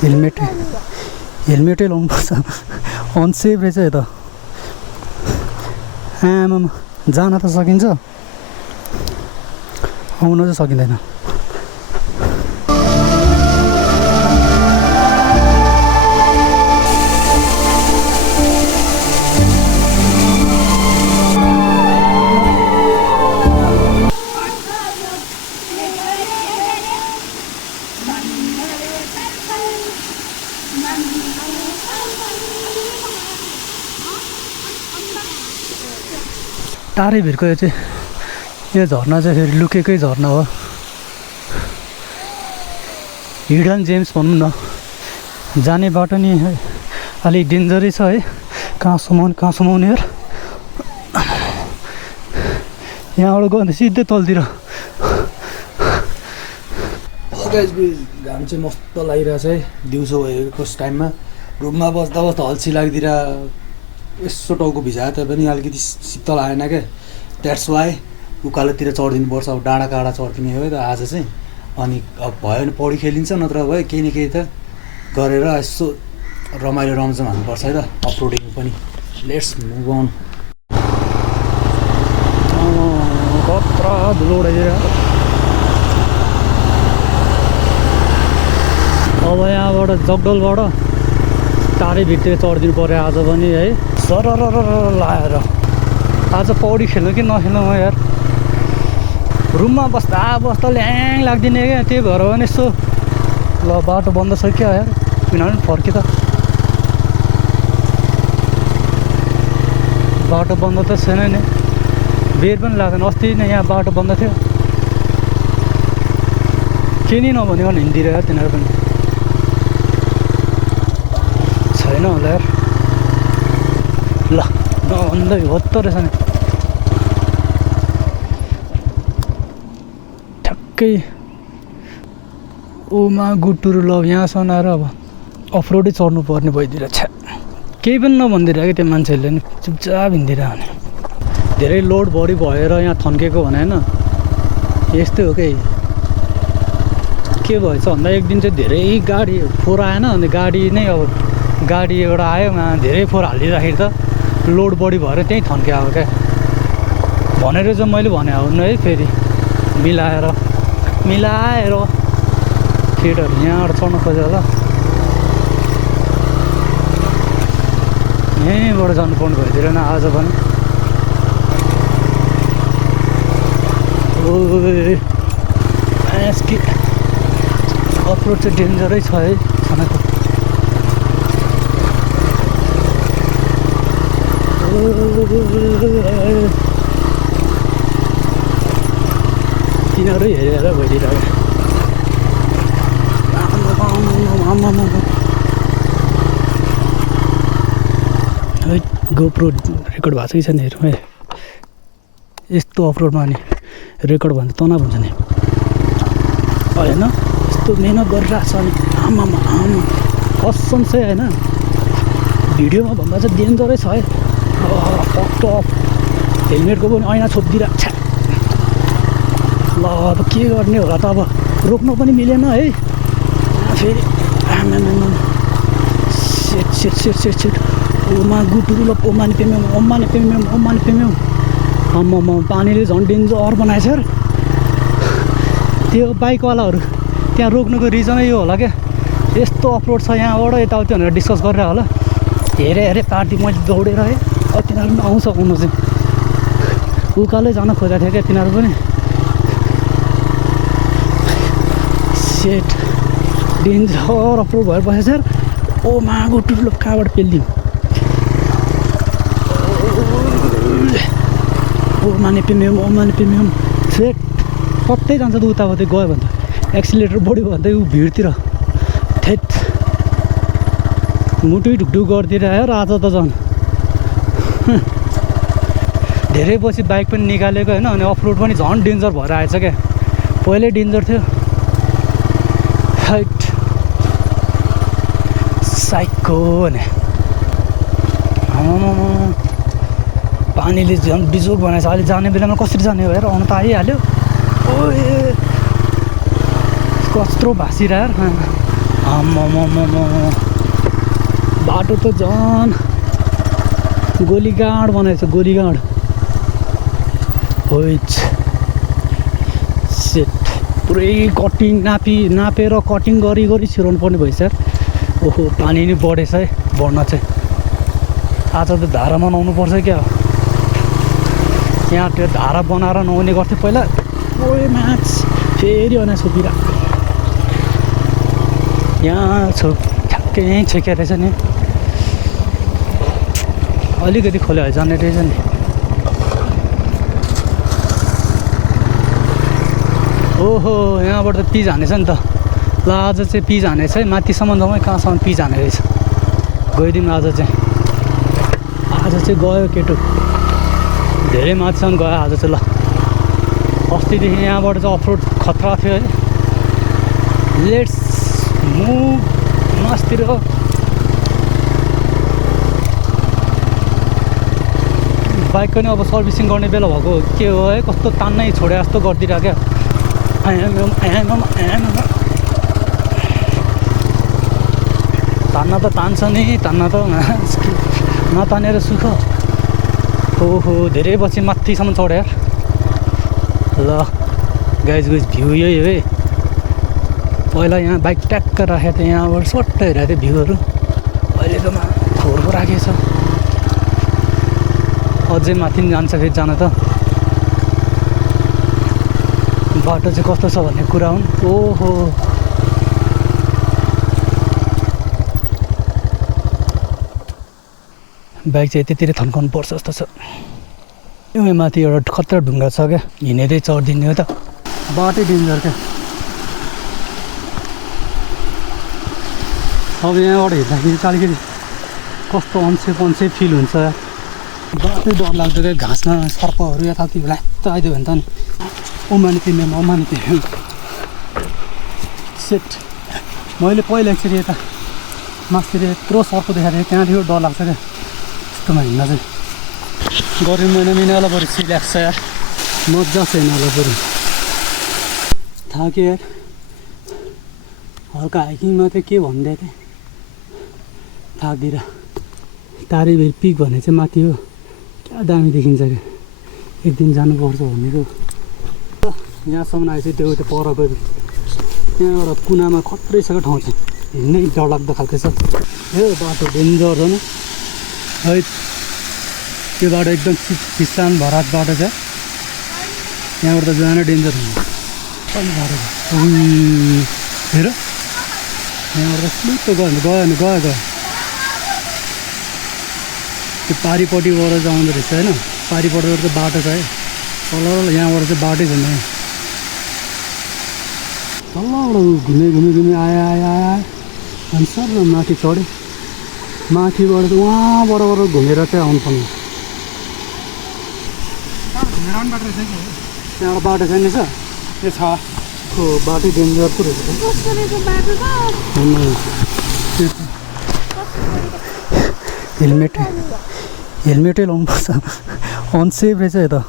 हेलमेटै लाउनुपर्छ अनसेफ रहेछ यो त आमामा जान त सकिन्छ आउन चाहिँ सकिँदैन टाढै भिरको यो चाहिँ यो झर्ना चाहिँ फेरि लुकेकै झर्ना हो हिडन जेम्स भनौँ न जाने बाटो नि अलिक डेन्जरै छ है कहाँ समाउने यार यहाँबाट गयो भने सिधै तलतिर घाम चाहिँ मस्त लागिरहेछ है दिउँसो भएको टाइममा रुममा बस्दा हल्छी लाग्दिएर यसो टाउको भिजायो तापनि अलिकति शीतल आएन क्या द्याट्स वाइ उकालोतिर चढिदिनुपर्छ अब डाँडा काँडा चढिदिने हो त आज चाहिँ अनि अब भयो भने पौडी खेलिन्छ नत्र भयो केही न केही त गरेर यसो रमाइलो रमझम हान्नुपर्छ है त अफरोडिङ पनि लेट्स मुभ अन कत्रा धुलो उडाइदिएर अब यहाँबाट जगडोलबाट टाढै भित्र चढिदिनु पऱ्यो आज पनि है सरर लाएर आज पौडी खेल्नु कि नखेल्नु म यार रुममा बस्दा ल्याङ लाग्दिने क्या त्यही भएर पनि यसो ल बाटो बन्द छ क्या यार किनभने फर्के त बाटो बन्द त छैन नि बेर पनि लाग्दैन अस्ति नै यहाँ बाटो बन्द थियो के नि नभनिकन हिँडिदिएर तिनीहरू पनि छैन होला यार ल नभन्दै होत्तो रहेछ नि ठ्याक्कै ओमा गुटुरु ल यहाँसम्म आएर अब अफरोडै चढ्नु पर्ने भइदिएर छ्या केही पनि नभनिदिएर क्या त्यो मान्छेहरूले नि चुपचाप हिँडिदिएर भने धेरै लोड बढी भएर यहाँ थन्केको भने होइन यस्तै हो कि के भएछ भन्दा एक दिन चाहिँ धेरै गाडी फोहोर आएन अनि गाडी नै अब गाडी एउटा आयो धेरै फोहोर हालिदिँदाखेरि त लोड बढी भएर त्यहीँ थन्के अब क्या भनेर चाहिँ मैले भने हुनु है फेरि मिलाएर केटहरू यहाँबाट चढ्न खोजेर ल यहीँबाट जानुपर्ने भइदिएन आज पनि अफरोड चाहिँ डेन्जरै छ है खानाको तिनीहरू हेरेर भइदिरहेको है गोप्रो रेकर्ड भएको छ कि छैन हेरौँ है यस्तो अफरोडमा नि रेकर्ड भन्दा तनाव हुन्छ नि होइन यस्तो मेहनत गरिरहेको छ नि आमा कसम चाहिँ होइन भिडियोमा भन्दा चाहिँ डेन्जरै छ है टप हेलमेटको पनि ऐना छोपिदिरहेको छ ल अब के गर्ने होला त अब रोक्नु पनि मिलेन है फेरि सेट ओमा गुटुरु ल ओमाने पेम्यौँ आम्मा पानीले झन् डेन्जर बनाएछ यार त्यो बाइकवालाहरू त्यहाँ रोक्नुको रिजनै यो होला क्या यस्तो अफरोड छ यहाँबाट यताउति भनेर डिस्कस गरेर होला हेरेँ पार्टी मैले दौडेर है अब तिनीहरू पनि आउँछ आउनु चाहिँ उकालै जान खोजेको थियो क्या तिनीहरू पनि सेट डेन्जर अफरोड भएर बसेछ यार ओमा गुटुरु ल कहाँबाट पेलिदिउँ ओमाने पेम्यौँ सेट कतै जान्छ त उतापट्टि गयो भने त एक्सिलेटर बढ्यो भने त ऊ भिडतिर थेट मुटुै ढुकढुक गरिदिएर आयो र आज त झन् धेरै पछि बाइक पनि निकालेको होइन अनि अफरोड पनि झन् डेन्जर भएर आएछ क्या पहिल्यै डेन्जर थियो हाइट साइको भने पानीले झन् बिजोग बनाएछ अहिले जाने बेलामा कसरी जाने हो यार आउनु त आइहाल्यो ओ कत्रो भाँसिरह आम्मामामामा बाटो त झन् गोलीगाड बनाएछ गोलीगाड होइच सेट पुरै कटिङ नापेर कटिङ गरी छिराउनु पर्ने भइसक्यो ओहो पानी नि बढेछ है बढ्न चाहिँ आज त धारा बनाउनु पर्छ क्या यहाँ त्यो धारा बनाएर नहुने गर्थ्यो पहिला ओए माछ फेरि अनाज सुकिरा यहाँ ठ्याक्कै यहीँ छेकेर रहेछ नि अलिकति खोले जाने रहेछ नि ओहो यहाँबाट त पिज हानेछ नि त ल आज चाहिँ पिज हानेछ है माथिसम्म जाउँ कहाँसम्म पिज हाने रहेछ गइदिउँ आज चाहिँ गयो केटो धेरै माथिसम्म गयो आज चाहिँ ल अस्तिदेखि यहाँबाट चाहिँ अफरोड खतरा थियो है लेट्स मुभ मासतिर बाइक पनि अब सर्भिसिङ गर्ने बेला भएको के हो है कस्तो तान्नै छोडे जस्तो गरिदिरहेको तान्न त तान्छ नि तान्न त नतानेर सुख ओहो धेरै पछि माथिसम्म चढ्यो ल गाइज भ्यू यही हो है पहिला यहाँ बाइक ट्याक्क राखेको थियो यहाँबाट सट्टै हेरेको थियो भ्यूहरू अहिले त थोरको राखेको छ अझै माथि नि जान्छ फेरि जान त बाटो चाहिँ कस्तो छ भन्ने कुरा हुन् ओहो बाइक चाहिँ यतितिर थन्काउनु पर्छ जस्तो छ यो माथि एउटा खतरा ढुङ्गा छ क्या हिँडेरै चढिदिने हो त बाटै डेन्जर क्या अब यहाँबाट हिँड्दाखेरि चाहिँ अलिकति कस्तो अनसेफ फिल हुन्छ बाटै डर लाग्दो क्या घाँसमा सर्पहरू यताउति ल्यात्त आइदियो भने त नि उमानी तिर्ने सेट मैले पहिला एकचोटि यता मासतिर यत्रो सर्प देखाएको थिएँ त्यहाँदेखि डर लाग्छ क्या यस्तोमा हिँड्न चाहिँ गर्मी महिना मिनाला बरु सिल्याक्छ यार मजा छ यिनीहरूलाई बरु थाक्यो यार हल्का हाइकिङमा चाहिँ के भन्दै थिएँ थाकिदिएर तारेभिर पिक भन्ने चाहिँ माथि हो क्या दामी देखिन्छ क्या एक दिन जानुपर्छ भनेको यहाँसम्म आएपछि त्यो पर गयो त्यहाँ एउटा कुनामा खत्रै छ क्या ठाउँ चाहिँ हिँड्नै डरलाग्दो खालको छ यो बाटो डेन्जर छ नि है त्यो बाटो एकदम फिसान भरात बाटो छ यहाँबाट त जान डेन्जर हुन्छ कहिले बाटो हेर यहाँबाट त स्लिप गयो त्यो पारिपट्टिबाट चाहिँ आउँदो रहेछ होइन पारिपट्टिबाट चाहिँ बाटो छ है तल यहाँबाट चाहिँ बाटै छैन तलबाट घुमे आयो अनि सर माथि चढ्यो माथिबाट चाहिँ वहाँबाट घुमेर चाहिँ आउनुपर्ने त्यहाँबाट बाटो छैन छ ए छ बाटो डेन्जर पो रहेछ हेलमेटै लाउनुपर्छ अनसेफ रहेछ यता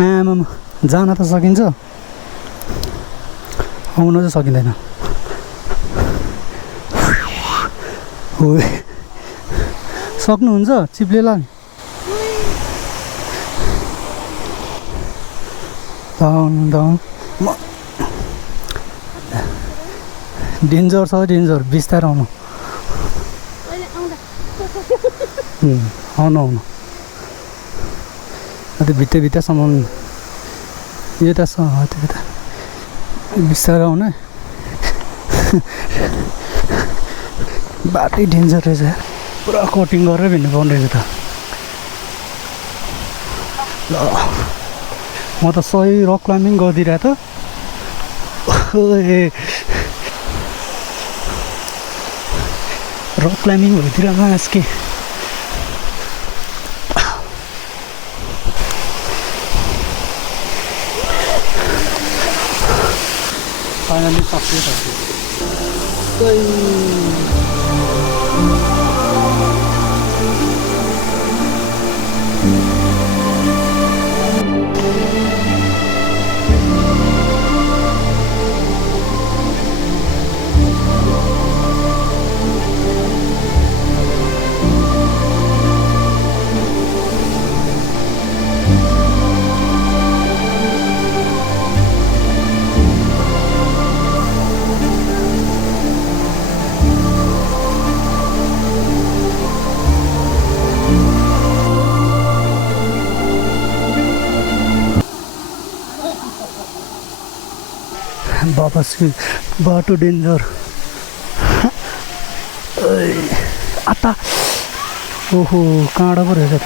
आमामा जान त सकिन्छ आउन चाहिँ सकिँदैन हो सक्नुहुन्छ चिप्लेला नि डेन्जर छ डेन्जर बिस्तारै आउनु त्यो भित्रसम्म यता छ त्यता बिस्तारै आउनु बाटै डेन्जर रहेछ पुरा कटिङ गरेर हिँड्नु पर्ने रहेछ त ल म त सही रक क्लाइम्बिङ गरिदिरहेको त रक क्लाइम्बिङ भइदिएर मास के फाइनली सक्यो वापस बाटो डेन्जर आता ओहो काँडा पो रहेछ त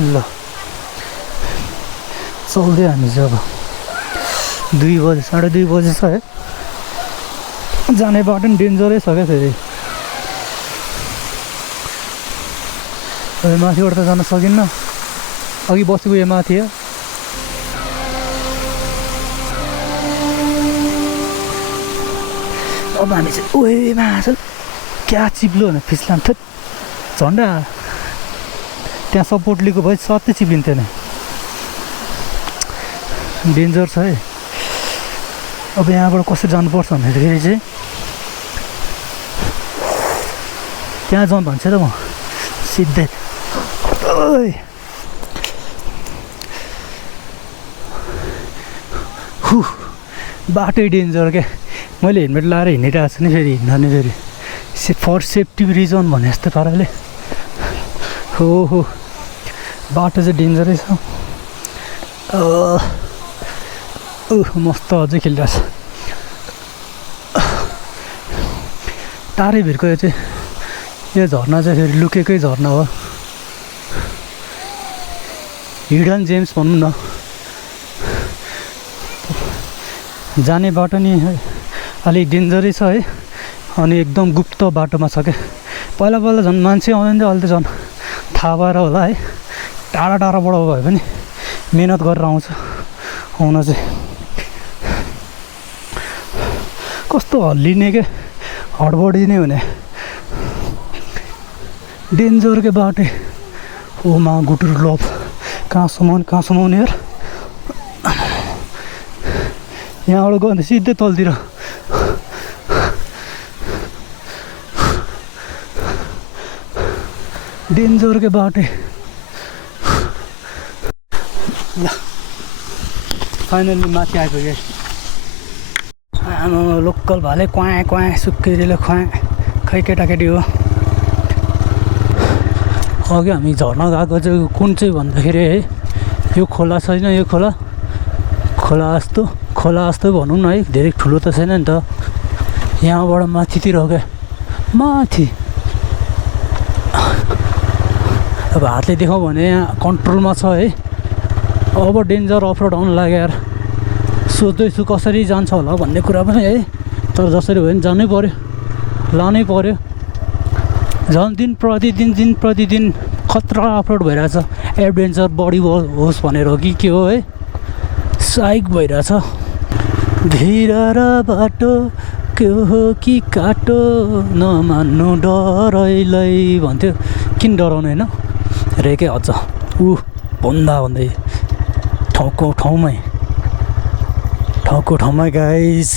ल चल्दै हामी चाहिँ अब 2 बजे 2:30 बजे छ है जाने बाटो पनि डेन्जरै छ क्या फेरि माथिबाट त जान सकिन्न अघि बसेको यो माथि हो अब हामी चाहिँ ओए माछा क्या चिप्लो भने फिस्लाम थ झन्डा त्यहाँ सपोर्ट लिएको भए सत्तै चिप्लिन्थेन डेन्जर छ है अब यहाँबाट कसरी जानुपर्छ भन्दाखेरि चाहिँ त्यहाँ जाउँ भन्छ त म सिधै बाटै डेन्जर क्या मैले हेलमेट लाएर हिँडिरहेको छु नि फेरि हिँड्ने फेरि फर सेफ्टी रिजन भने जस्तो पाराले हो बाटो चाहिँ डेन्जरै छ मस्त अझै खेलिरहेछ टाढै भिरको यो चाहिँ यो झर्ना चाहिँ फेरि लुकेकै झर्ना हो हिडन जेम्स भनौँ न जाने बाटो नि अलिक डेन्जरै छ है अनि एकदम गुप्त बाटोमा छ क्या पहिला पहिला झन् मान्छे आउँदैन थियो अहिले त झन् थाहा भएर होला है टाढा टाढाबाट भए पनि मेहनत गरेर आउँछ आउन चाहिँ कस्तो हल्लिने के हडबडिने हुने डेन्जर के बाटो ओमा गुटुर लप कहाँसम्म यार यहाँबाट गयो भने सिधै तलतिर डेन्जर के बाटो ल फाइनल्ली माथि आइपुगेँ आमा लोकल भाले क्वाँ सुक्केरीले खुवाएँ खै केटाकेटी हो अघि हामी झर्न गएको चाहिँ कुन चाहिँ भन्दाखेरि है यो खोला छैन यो खोला जस्तो भनौँ न है धेरै ठुलो त छैन नि त यहाँबाट माथितिर हो क्या माथि अब हातले देखाउँ भने यहाँ कन्ट्रोलमा छ है अब डेन्जर अफरोड आउनु लाग्यो यार सोच्दैछु कसरी जान्छ होला भन्ने कुरा पनि है तर जसरी भयो भने जानै पऱ्यो लानै पऱ्यो झन् दिन प्रतिदिन खतरा अफरोड भइरहेछ एडभेन्चर बढी होस् भनेर हो कि के हो है साइक भइरहेछ धिर र बाटो के हो कि काटो नमान्नु डरैलै भन्थ्यो किन डराउनु होइन रेकै अझ भन्दै ठाउँको ठाउँमै गाइस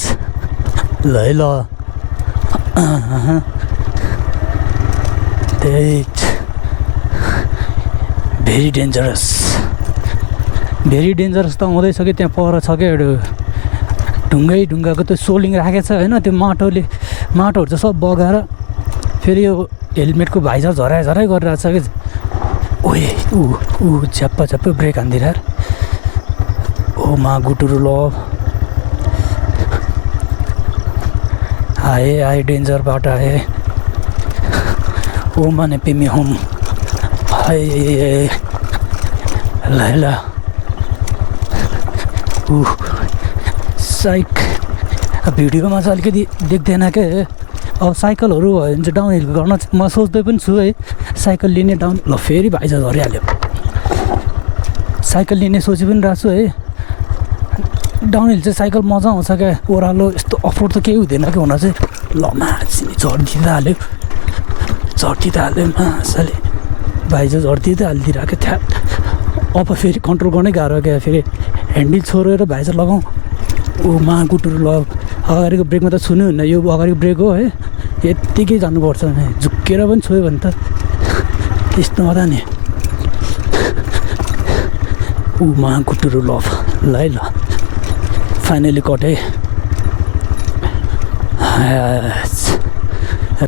ल त्यही भेरी डेन्जरस त हुँदैछ कि त्यहाँ पर छ क्या एउटा ढुङ्गाको त्यो सोलिङ राखेको छ होइन त्यो माटोहरू चाहिँ सब बगाएर फेरि यो हेलमेटको भाइजर झराइ गरिरहेको छ कि ओए झ्याप्प ब्रेक हान्दिरहेर ओ मा गुटुरु ल आए डेन्जर बाटो आए ओ माने पिमी होम हाय ल साइक भिडियोमा चाहिँ अलिकति देख्दैन के अब साइकलहरू भयो भने चाहिँ डाउन हिल गर्न म सोच्दै पनि छु है साइकल लिने डाउन ल फेरि भाइ छ झरिहाल्यो साइकल लिने सोची पनि रहेको छु है डाउन हिल चाहिँ साइकल मजा आउँछ क्या ओह्रालो यस्तो अफरोड त केही हुँदैन क्या हुन चाहिँ ल मान्छे झर्दिँदै हाल्यो माछाले भाइ चाहिँ झर्दिँदै हालिदिइरहेको थ्या अब फेरि कन्ट्रोल गर्नै गाह्रो क्या फेरि ह्यान्डल छोडेर भाइ चाहिँ लगाउँ ऊ कुटुरु अगाडिको ब्रेकमा त छुनु हुन्न यो अगाडिको ब्रेक हो है यत्तिकै जानुपर्छ नि झुक्केर पनि छोयो भने त त्यस्तो हुँदा नि ऊ कुटुरु ल है ल फाइनली कटेँ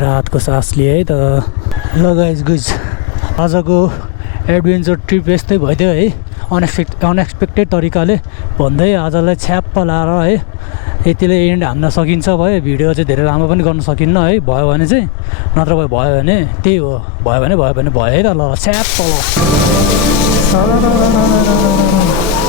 रातको सास लिए है त ल गाइज आजको एडभेन्चर ट्रिप यस्तै भइदियो है अनएक्सपेक्टेड तरिकाले भन्दै आजलाई छ्याप्प लाएर है यतिले एन्ड हान्न सकिन्छ भयो भिडियो चाहिँ धेरै लामो पनि गर्न सकिन्न है भयो भने चाहिँ नत्र भयो भने त्यही हो भयो भने भयो है त ल छ्याप्प ल